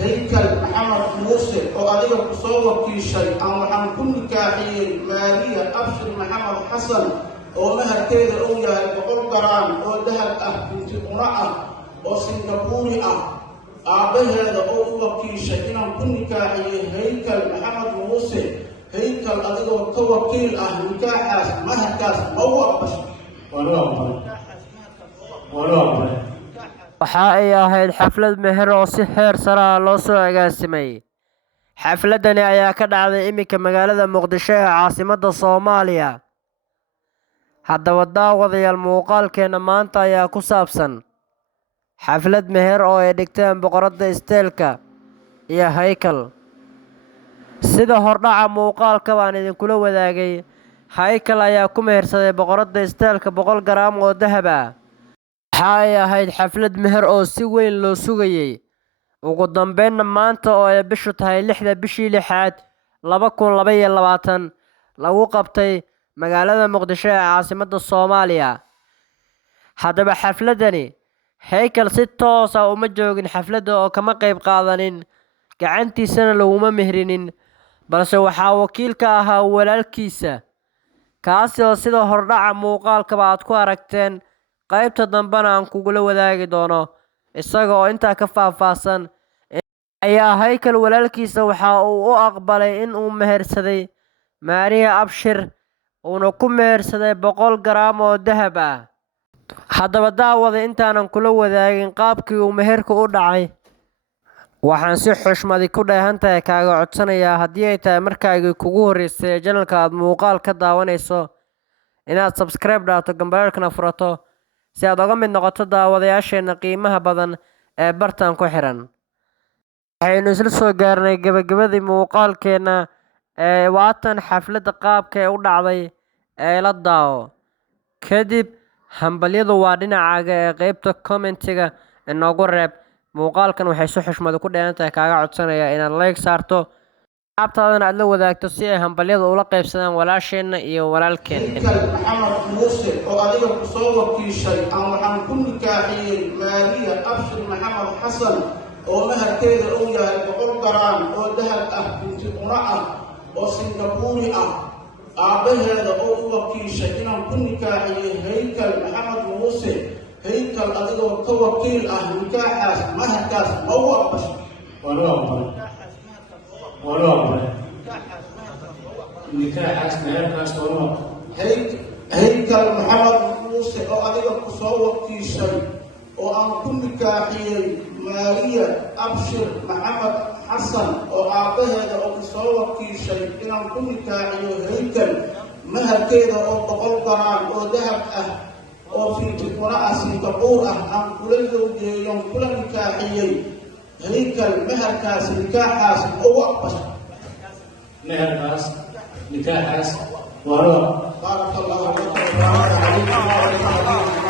هيكل محمد موسى وأديك تصور في شيء أو عن كل كاحية مالية أبشر محمد حسن ومهر كذا أويا بقول قران ودهب بنت امرأة وسنغافوري أبي هذا أو في شيء عن كل كاحية هيكل محمد موسى هيكل أديك توكيل نكاحاس مهكاس موقع بس waxa ay ahayd xaflad meher oo si heer sare ah loo soo agaasimay. Xafladani ayaa ka dhacday iminka magaalada Muqdisho ee caasimadda Soomaaliya. Haddaba daawadayaal muuqaalkeena maanta ayaa ku saabsan xaflad meher oo ay dhigteen boqoradda isteelka iyo Haykal. Sida hordhaca muuqaalka baan idinkula wadaagay, Haykal ayaa ku mehersaday boqoradda isteelka 100 garaam oo dahab ah. waxa ay ahayd xaflad meher oo si weyn loo sugayay. ugu dambeynna maanta oo ay bishu tahay 6da bishii 6aad 2022 lagu qabtay magaalada Muqdisho ee caasimadda Soomaaliya. Haddaba xafladani Haykal si toos ah uma joogin xafladda oo kama qayb qaadanin, gacantiisana laguma mehrinin, balse waxaa wakiil ka ahaa walaalkiisa, kaasi oo sida hordhaca muuqaalkaba aad ku aragteen qaybta dambena aan kugula wadaagi doono isaga oo intaa ka faahfaahsan. ayaa Haykal walaalkiisa waxa uu u aqbalay in uu mehersaday Maariya Abshir uuna ku mehersaday 100 garaam oo dahab ah. Haddaba daawada intaanan kula wadaagin qaabkii uu meherku u dhacay, waxaan si xushmad ku dheehan tahay kaaga codsanayaa haddii ay tahay markaagii kugu horeysay ee channelka aad muuqaal ka daawanayso inaad subscribe dhaato gambarelkana furato si aad uga mid noqoto daawadayaasheena qiimaha badan ee bartan ku xiran. waxaynu isla soo gaarnay gabagabadii muuqaalkeena ee waatan xafladda qaabka ee u dhacday ee la daawo. kadib hambalyadu waa dhinacaaga ee qaybta commentiga inoogu reeb. muuqaalkan waxay si xushmad ku dheehan tahay kaaga codsanayaa inaad like saarto, asxaabtaadana aad la wadaagto si ay hambalyada ula qaybsadaan walaasheena iyo walaalkeena. هيكل محمد موسى وأديك تصور في شيء أو عن كل كاحية مالية أبشر محمد حسن ومهر كذا أويا بقول قران ودهب بنت امرأة وسنغافوري أبي هذا أو في شيء عن كل كاحية هيكل محمد موسى هيكل أديك توكيل نكاحاس مهكاس موقع بس نكاحاس مهركاس هيكل محمد موسى وأديك تصور في شيء وأن كل كاحية ماريا أبشر محمد حسن وأعطيها تصور في شيء أن كل كاحية هيكل مهر كذا وبقول قران وذهب وفي امرأة سنغافور أن كل يوم كل كاحية هيكل مهر كاس نكاحاس هو بس مهركاس نكاحاس بارك الله فيك وبارك عليكم.